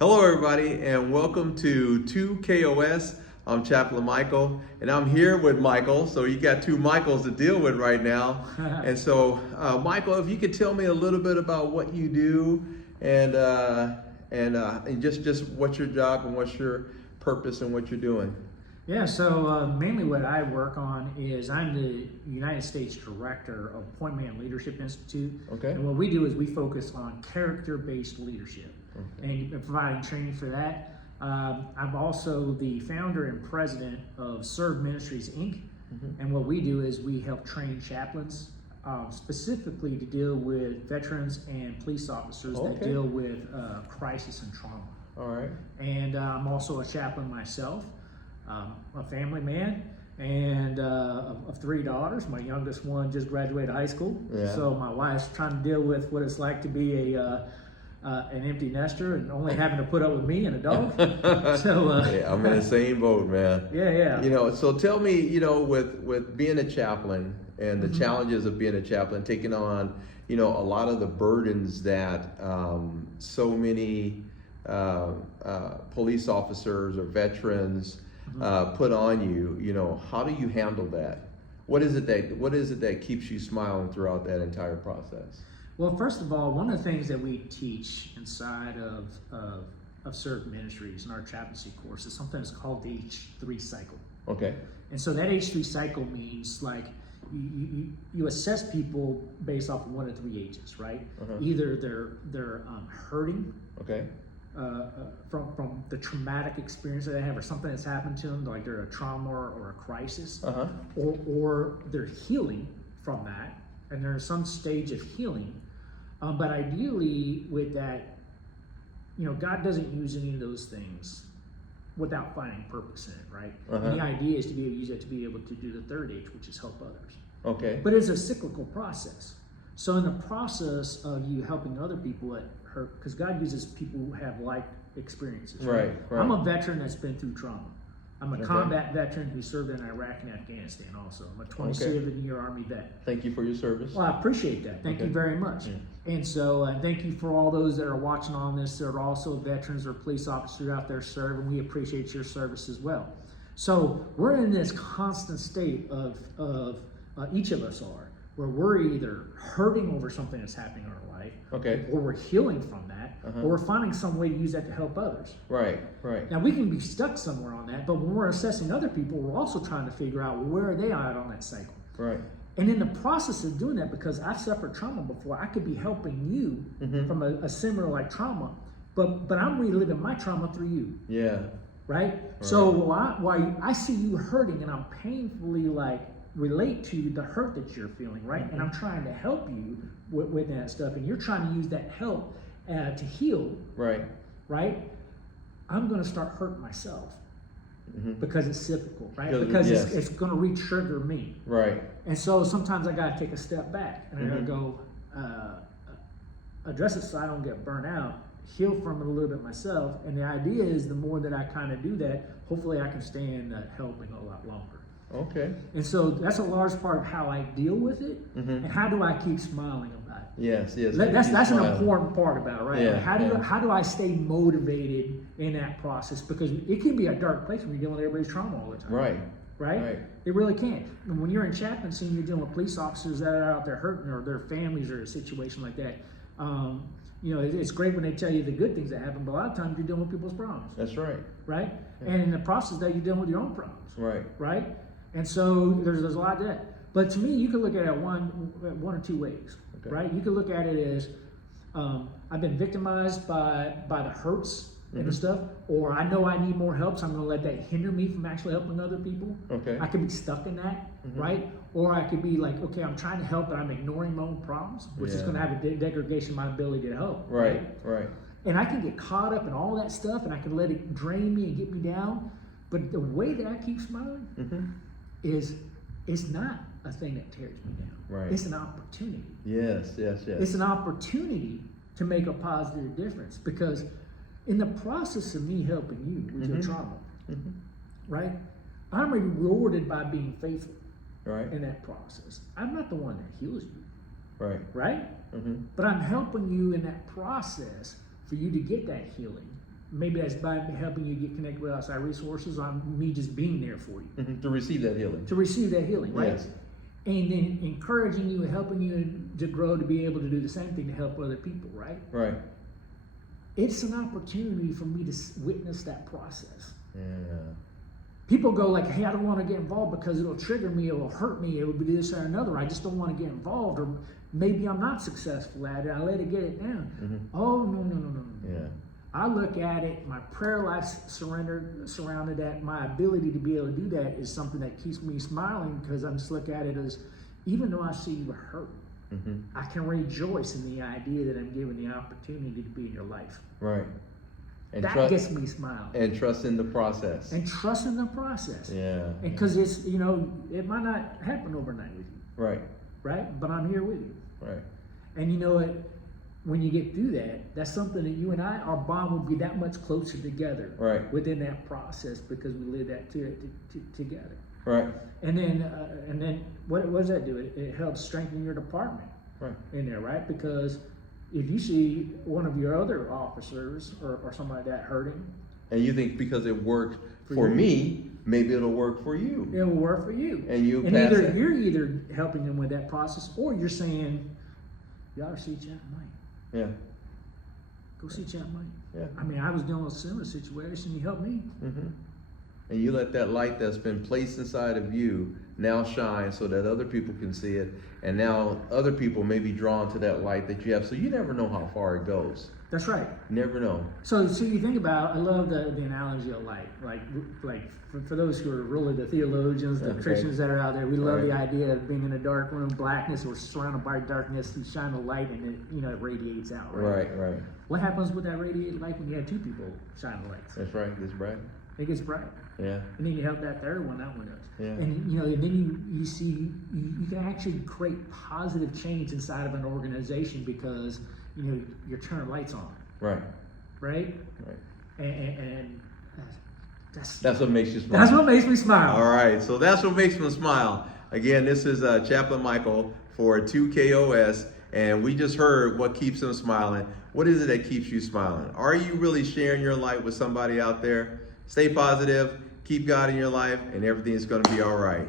Hello, everybody, and welcome to 2KOS. I'm Chaplain Michael, and I'm here with Michael. So you got two Michaels to deal with right now. And so, Michael, if you could tell me a little bit about what you do, and just what's your job and what's your purpose and what you're doing. Yeah, so mainly what I work on is I'm the United States Director of Pointman Leadership Institute. Okay. And what we do is we focus on character-based leadership and providing training for that. I'm also the founder and president of Serve Ministries, Inc. And what we do is we help train chaplains specifically to deal with veterans and police officers that deal with crisis and trauma. All right. And I'm also a chaplain myself. A family man, and of three daughters. My youngest one just graduated high school, so my wife's trying to deal with what it's like to be an empty nester and only having to put up with me and a dog. So yeah, I'm in the same boat, man. Yeah. You know, so tell me, with being a chaplain and the challenges of being a chaplain, taking on, a lot of the burdens that so many police officers or veterans put on you, how do you handle that? What is it that keeps you smiling throughout that entire process? Well, first of all, one of the things that we teach inside of Serve Ministries in our chaplaincy course is something that's called the H3 cycle. Okay. And so that H3 cycle means like you assess people based off of one of three H's, right? Either they're hurting. Okay. From the traumatic experience that they have, or something that's happened to them, like they're a trauma or a crisis, or they're healing from that, and they're in some stage of healing. But ideally, with that, God doesn't use any of those things without finding purpose in it, right? And the idea is to be able to use it to be able to do the third H, which is help others. Okay. But it's a cyclical process. So in the process of you helping other people that hurt, because God uses people who have life experiences. Right. I'm a veteran that's been through trauma. I'm a combat veteran who served in Iraq and Afghanistan also. I'm a 27-year Army vet. Thank you for your service. Well, I appreciate that. Thank you very much. Yeah. And so thank you for all those that are watching on this that are also veterans or police officers out there serving. We appreciate your service as well. So we're in this constant state of each of us are, where we're either hurting over something that's happening in our life, or we're healing from that, or we're finding some way to use that to help others. Right. Now, we can be stuck somewhere on that, but when we're assessing other people, we're also trying to figure out where are they at on that cycle. Right. And in the process of doing that, because I've suffered trauma before, I could be helping you from a similar trauma, but I'm reliving my trauma through you. Yeah. Right? So while I see you hurting and I'm painfully relate to the hurt that you're feeling, right? And I'm trying to help you with that stuff, and you're trying to use that help to heal. Right? I'm going to start hurting myself because it's cyclical, right? Because it's going to re-trigger me. Right. And so sometimes I got to take a step back and I got to go address it so I don't get burnt out, heal from it a little bit myself. And the idea is the more that I kind of do that, hopefully I can stay in helping a lot longer. Okay. And so that's a large part of how I deal with it, and how do I keep smiling about it? Yes. That's an important part about it, right? Yeah, how do I stay motivated in that process? Because it can be a dark place when you're dealing with everybody's trauma all the time. Right? It really can. And when you're in chaplaincy and you're dealing with police officers that are out there hurting, or their families, or a situation like that, it's great when they tell you the good things that happen, but a lot of times you're dealing with people's problems. That's right. Right? Yeah. And in the process that you're dealing with your own problems. Right? And so there's a lot of that. But to me, you can look at it one or two ways, right? You can look at it as I've been victimized by the hurts and the stuff, or I know I need more help, so I'm going to let that hinder me from actually helping other people. I could be stuck in that, right? Or I could be like, okay, I'm trying to help, but I'm ignoring my own problems, which is going to have a degradation of my ability to help. Right. And I can get caught up in all that stuff, and I can let it drain me and get me down. But the way that I keep smiling is it's not a thing that tears me down. Right. It's an opportunity. Yes. It's an opportunity to make a positive difference, because in the process of me helping you with your trauma, right, I'm rewarded by being faithful in that process. I'm not the one that heals you. Right? But I'm helping you in that process for you to get that healing maybe that's by helping you get connected with outside resources, or me just being there for you. Mm-hmm. To receive that healing. To receive that healing, right? Yes. And then encouraging you and helping you to grow to be able to do the same thing to help other people, right? Right. It's an opportunity for me to witness that process. Yeah. People go like, hey, I don't want to get involved because it'll trigger me, it'll hurt me, it'll be this or another. I just don't want to get involved, or maybe I'm not successful at it. I let it get it down. Mm-hmm. Oh, no. Yeah. I look at it, my prayer life surrounded that, my ability to be able to do that is something that keeps me smiling, because I'm just looking at it as, even though I see you hurt, Mm-hmm. I can rejoice in the idea that I'm given the opportunity to be in your life. Right. And that gets me smiling. And trust in the process. And trust in the process. Yeah. And because it's, you know, it might not happen overnight with you. Right. Right? But I'm here with you. Right. And you know what? When you get through that, that's something that you and I, our bond will be that much closer together. Right. Within that process, because we live that together. Right. And then what does that do? It helps strengthen your department. Right. In there, right? Because if you see one of your other officers or somebody like that hurting, and you think because it worked for me, maybe it'll work for you. It will work for you. And you and pass either it. You're either helping them with that process, or you're saying, you ought to see Chaplain Mike. Yeah. Go see Chaplain Mike. Yeah. I mean, I was dealing with a similar situation. He helped me. Mm-hmm. And you let that light that's been placed inside of you now shine so that other people can see it. And now other people may be drawn to that light that you have. So you never know how far it goes. That's right. Never know. So you think about, I love the analogy of light. Like for those who are really the theologians, the Christians that are out there, we love the idea of being in a dark room, blackness, or surrounded by darkness. You shine a light and it radiates out. Right. Right. What happens with that radiated light when you have two people shining lights? That's right. It's bright. It gets bright. Yeah. And then you help that third one, that one does. Yeah. And and then you see you can actually create positive change inside of an organization, because you're turning lights on. Right. Right? Right. And that's what makes you smile. That's what makes me smile. All right. So that's what makes me smile. Again, this is Chaplain Michael for 2KOS, and we just heard what keeps him smiling. What is it that keeps you smiling? Are you really sharing your light with somebody out there? Stay positive, keep God in your life, and everything's going to be all right.